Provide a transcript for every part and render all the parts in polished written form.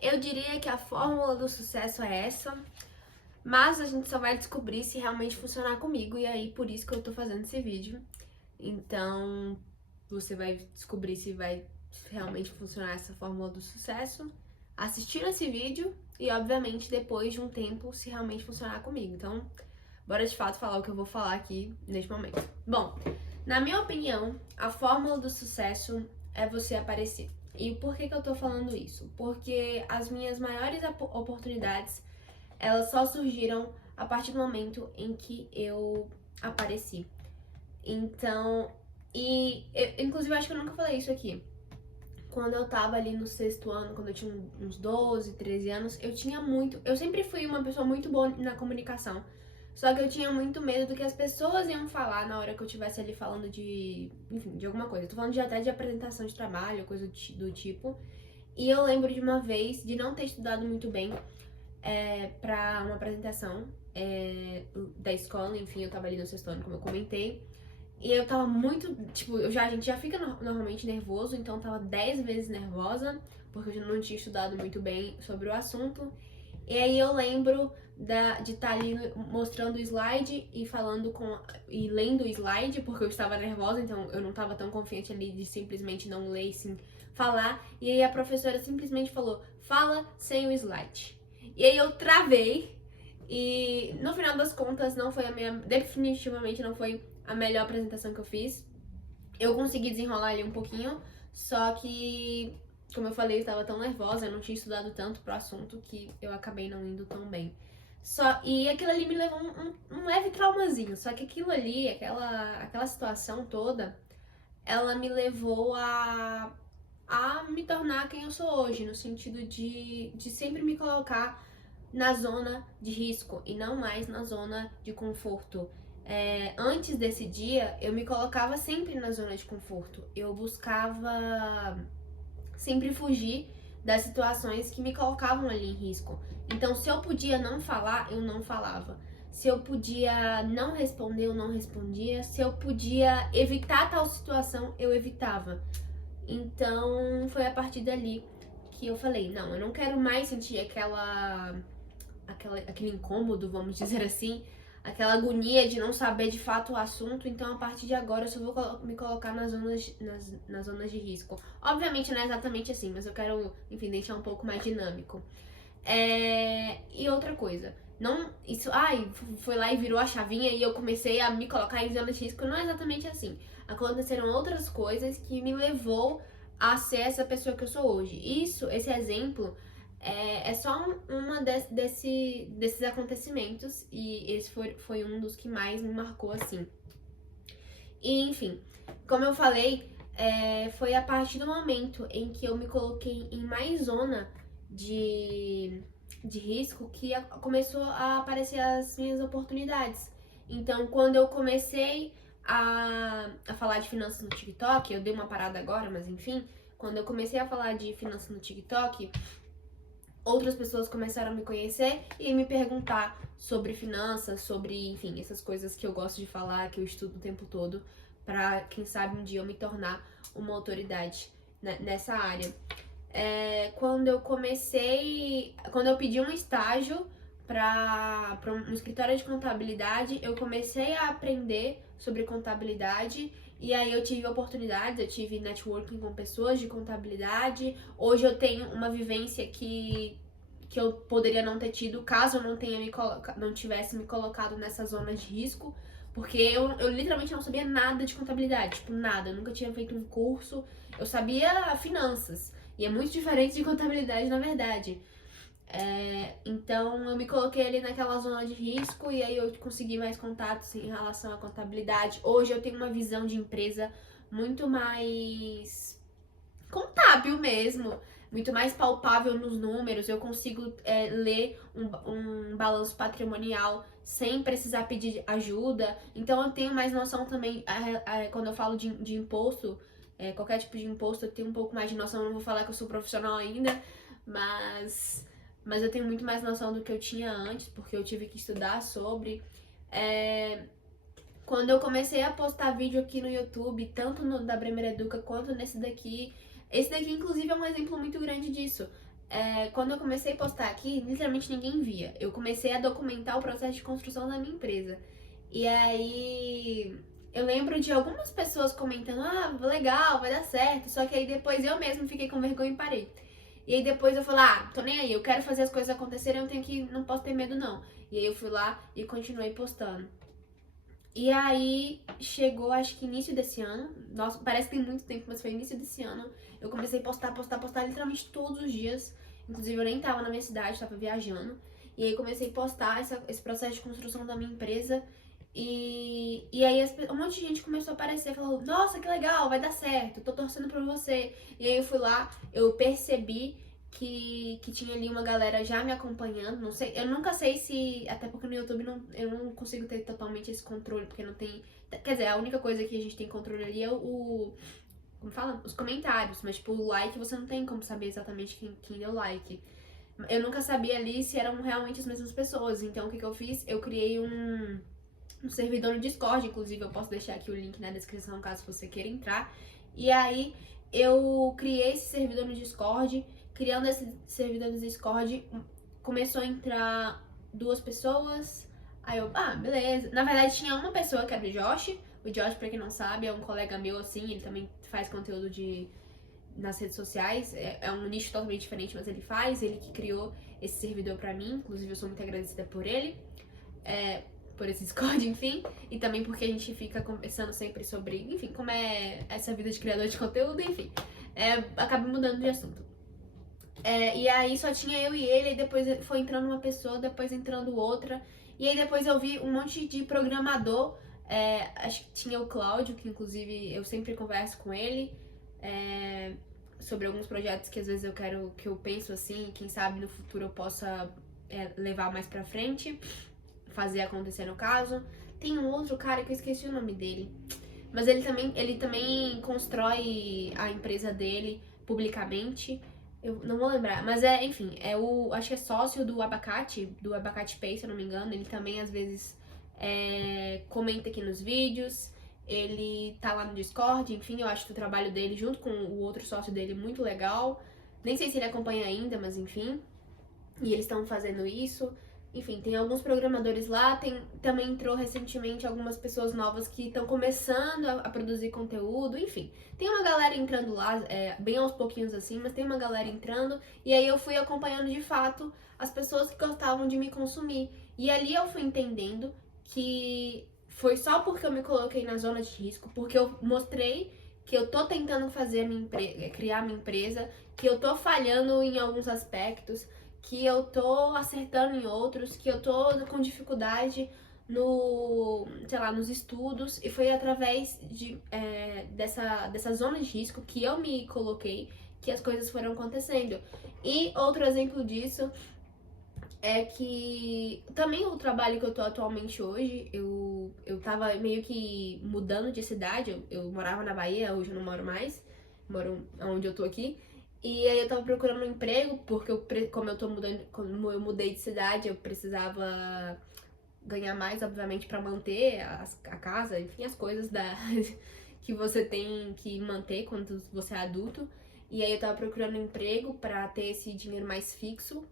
Eu diria que a fórmula do sucesso é essa, mas a gente só vai descobrir se realmente funcionar comigo, e aí por isso que eu tô fazendo esse vídeo. Então, você vai descobrir se vai realmente funcionar essa fórmula do sucesso assistindo esse vídeo e, obviamente, depois de um tempo, se realmente funcionar comigo. Então, bora de fato falar o que eu vou falar aqui neste momento. Bom, na minha opinião, a fórmula do sucesso é você aparecer. E por que eu tô falando isso? Porque as minhas maiores oportunidades, elas só surgiram a partir do momento em que eu apareci. Então, inclusive acho que eu nunca falei isso aqui. Quando eu tava ali no sexto ano, quando eu tinha uns 12, 13 anos, eu sempre fui uma pessoa muito boa na comunicação. Só que eu tinha muito medo do que as pessoas iam falar na hora que eu estivesse ali falando enfim, de alguma coisa. Eu tô falando até de apresentação de trabalho, coisa do tipo. E eu lembro de uma vez de não ter estudado muito bem pra uma apresentação da escola. Enfim, eu tava ali no sexto ano, como eu comentei. E eu tava muito, tipo, a gente já fica normalmente nervoso, então eu tava 10 vezes nervosa, porque eu não tinha estudado muito bem sobre o assunto. E aí eu lembro de estar ali mostrando o slide e e lendo o slide, porque eu estava nervosa, então eu não estava tão confiante ali de simplesmente não ler e sim falar. E aí a professora simplesmente falou, fala sem o slide. E aí eu travei, e no final das contas definitivamente não foi a melhor apresentação que eu fiz. Eu consegui desenrolar ali um pouquinho, só que, como eu falei, eu estava tão nervosa, eu não tinha estudado tanto pro assunto que eu acabei não indo tão bem. E aquilo ali me levou um leve traumazinho, só que aquilo ali, aquela situação toda, ela me levou a me tornar quem eu sou hoje, no sentido de sempre me colocar na zona de risco e não mais na zona de conforto. Antes desse dia, eu me colocava sempre na zona de conforto. Eu buscava sempre fugir das situações que me colocavam ali em risco. Então, se eu podia não falar, eu não falava. Se eu podia não responder, eu não respondia. Se eu podia evitar tal situação, eu evitava. Então, foi a partir dali que eu falei, não, eu não quero mais sentir aquele incômodo, vamos dizer assim, aquela agonia de não saber de fato o assunto. Então, a partir de agora, eu só vou me colocar nas zonas de risco. Obviamente não é exatamente assim, mas eu quero, enfim, deixar um pouco mais dinâmico. E outra coisa, foi lá e virou a chavinha e eu comecei a me colocar em zona de risco. Não é exatamente assim. Aconteceram outras coisas que me levou a ser essa pessoa que eu sou hoje. Esse exemplo é só desses acontecimentos, e esse foi um dos que mais me marcou, assim. E, enfim, como eu falei, foi a partir do momento em que eu me coloquei em mais zona de risco que começou a aparecer as minhas oportunidades. Então, quando eu comecei a falar de finanças no TikTok, eu dei uma parada agora, mas enfim, quando eu comecei a falar de finanças no TikTok, outras pessoas começaram a me conhecer e me perguntar sobre finanças, sobre, enfim, essas coisas que eu gosto de falar, que eu estudo o tempo todo, pra, quem sabe, um dia eu me tornar uma autoridade nessa área. Quando eu pedi um estágio para um escritório de contabilidade, eu comecei a aprender sobre contabilidade. E aí eu tive oportunidades, eu tive networking com pessoas de contabilidade. Hoje eu tenho uma vivência que eu poderia não ter tido caso eu não tivesse me colocado nessa zona de risco. Porque eu literalmente não sabia nada de contabilidade, tipo, nada. Eu nunca tinha feito um curso. Eu sabia finanças. E é muito diferente de contabilidade, na verdade. Então eu me coloquei ali naquela zona de risco e aí eu consegui mais contatos em relação à contabilidade. Hoje eu tenho uma visão de empresa muito mais contábil mesmo, muito mais palpável nos números. Eu consigo ler um balanço patrimonial sem precisar pedir ajuda. Então eu tenho mais noção também, quando eu falo de imposto, qualquer tipo de imposto, eu tenho um pouco mais de noção. Eu não vou falar que eu sou profissional ainda, mas eu tenho muito mais noção do que eu tinha antes, porque eu tive que estudar sobre. Quando eu comecei a postar vídeo aqui no YouTube, tanto no da Bremer Educa quanto nesse daqui, esse daqui inclusive é um exemplo muito grande disso. quando eu comecei a postar aqui, literalmente ninguém via. Eu comecei a documentar o processo de construção da minha empresa. E aí eu lembro de algumas pessoas comentando, ah, legal, vai dar certo. Só que aí depois eu mesma fiquei com vergonha e parei. E aí depois eu falei, ah, tô nem aí, eu quero fazer as coisas acontecerem, não posso ter medo não. E aí eu fui lá e continuei postando. E aí chegou, acho que início desse ano, nossa, parece que tem muito tempo, mas foi início desse ano, eu comecei a postar literalmente todos os dias. Inclusive eu nem tava na minha cidade, tava viajando. E aí comecei a postar esse processo de construção da minha empresa. E aí um monte de gente começou a aparecer, falou, nossa, que legal, vai dar certo, tô torcendo por você. E aí eu fui lá, eu percebi que tinha ali uma galera já me acompanhando, não sei, eu nunca sei se, até porque no YouTube eu não consigo ter totalmente esse controle, porque não tem, quer dizer, a única coisa que a gente tem controle ali é como fala? Os comentários, mas tipo, o like você não tem como saber exatamente quem deu like. Eu nunca sabia ali se eram realmente as mesmas pessoas, então o que eu fiz? Eu criei um servidor no Discord, inclusive eu posso deixar aqui o link na descrição caso você queira entrar. E aí eu criei esse servidor no Discord, criando esse servidor no Discord, começou a entrar 2 pessoas, aí eu, beleza. Na verdade tinha uma pessoa que era o Josh, pra quem não sabe, é um colega meu assim, ele também faz conteúdo nas redes sociais, é um nicho totalmente diferente, mas ele que criou esse servidor pra mim, inclusive eu sou muito agradecida por ele. Por esse Discord, enfim, e também porque a gente fica conversando sempre sobre, enfim, como é essa vida de criador de conteúdo, enfim, acaba mudando de assunto. E aí só tinha eu e ele, e depois foi entrando uma pessoa, depois entrando outra, e aí depois eu vi um monte de programador, acho que tinha o Cláudio, que inclusive eu sempre converso com ele, sobre alguns projetos que às vezes que eu penso assim, quem sabe no futuro eu possa levar mais pra frente, fazer acontecer no caso. Tem um outro cara que eu esqueci o nome dele, mas ele também constrói a empresa dele publicamente. Eu não vou lembrar, mas enfim, acho que é sócio do Abacate Pay, se eu não me engano. Ele também às vezes comenta aqui nos vídeos, ele tá lá no Discord, enfim, eu acho o trabalho dele junto com o outro sócio dele muito legal. Nem sei se ele acompanha ainda, mas enfim. E eles estão fazendo isso. Enfim, tem alguns programadores lá, também entrou recentemente algumas pessoas novas que estão começando a produzir conteúdo, enfim. Tem uma galera entrando lá, bem aos pouquinhos assim, mas tem uma galera entrando, e aí eu fui acompanhando de fato as pessoas que gostavam de me consumir. E ali eu fui entendendo que foi só porque eu me coloquei na zona de risco, porque eu mostrei que eu tô tentando criar minha empresa, que eu tô falhando em alguns aspectos, que eu tô acertando em outros, que eu tô com dificuldade nos estudos, e foi através dessa zona de risco que eu me coloquei que as coisas foram acontecendo. E outro exemplo disso é que também o trabalho que eu tô atualmente hoje, eu tava meio que mudando de cidade, eu morava na Bahia, hoje eu não moro mais, moro onde eu tô aqui. E aí eu tava procurando um emprego, porque como eu mudei de cidade, eu precisava ganhar mais, obviamente, pra manter a casa, enfim, as coisas que você tem que manter quando você é adulto. E aí eu tava procurando um emprego pra ter esse dinheiro mais fixo.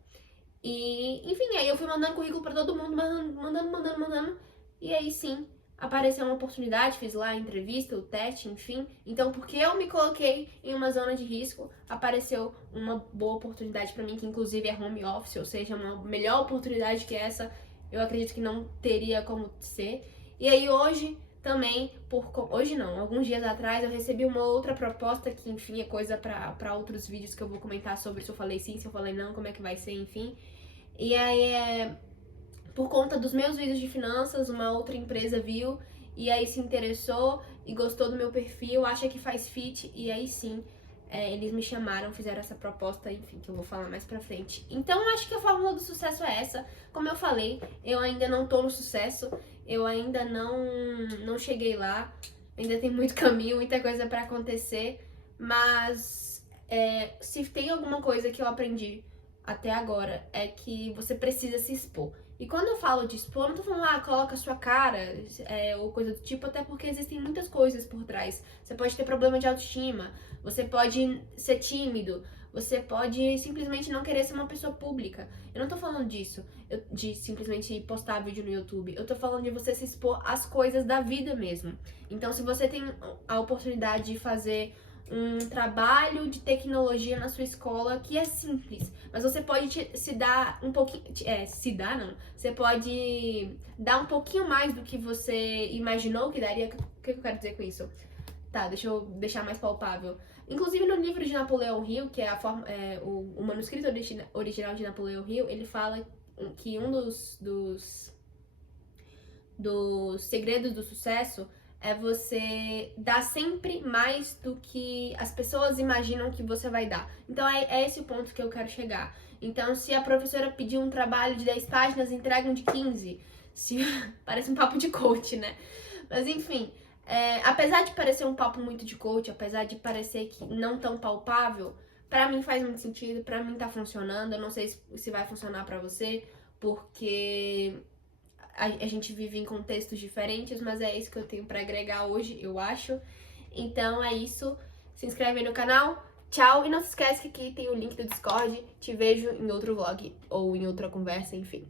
E, enfim, aí eu fui mandando currículo pra todo mundo, mandando. E aí sim, apareceu uma oportunidade, fiz lá a entrevista, o teste, enfim. Então, porque eu me coloquei em uma zona de risco, apareceu uma boa oportunidade pra mim, que inclusive é home office, ou seja, uma melhor oportunidade que essa, eu acredito que não teria como ser. E aí hoje também, hoje não, alguns dias atrás eu recebi uma outra proposta que, enfim, é coisa pra outros vídeos que eu vou comentar sobre se eu falei sim, se eu falei não, como é que vai ser, enfim. E aí por conta dos meus vídeos de finanças, uma outra empresa viu e aí se interessou e gostou do meu perfil, acha que faz fit, e aí sim, eles me chamaram, fizeram essa proposta, enfim, que eu vou falar mais pra frente. Então, eu acho que a fórmula do sucesso é essa. Como eu falei, eu ainda não tô no sucesso, eu ainda não cheguei lá, ainda tem muito caminho, muita coisa pra acontecer, mas se tem alguma coisa que eu aprendi até agora, é que você precisa se expor. E quando eu falo de expor, eu não tô falando, coloca a sua cara, ou coisa do tipo, até porque existem muitas coisas por trás. Você pode ter problema de autoestima, você pode ser tímido, Você pode simplesmente não querer ser uma pessoa pública. Eu não tô falando disso, de simplesmente postar vídeo no YouTube. Eu tô falando de você se expor às coisas da vida mesmo. Então, se você tem a oportunidade de fazer um trabalho de tecnologia na sua escola que é simples, mas você pode se dar um pouquinho, se dar não, você pode dar um pouquinho mais do que você imaginou que daria. O que eu quero dizer com isso? Tá, deixa eu deixar mais palpável. Inclusive no livro de Napoleão Hill, que é o manuscrito original de Napoleão Hill, ele fala que um dos segredos do sucesso é você dar sempre mais do que as pessoas imaginam que você vai dar. Então é esse o ponto que eu quero chegar. Então, se a professora pedir um trabalho de 10 páginas, entrega um de 15. Parece um papo de coach, né? Mas enfim, apesar de parecer um papo muito de coach, apesar de parecer que não tão palpável, pra mim faz muito sentido, pra mim tá funcionando. Eu não sei se vai funcionar pra você, porque a gente vive em contextos diferentes, mas é isso que eu tenho pra agregar hoje, eu acho. Então é isso. Se inscreve aí no canal. Tchau. E não se esquece que aqui tem o link do Discord. Te vejo em outro vlog ou em outra conversa, enfim.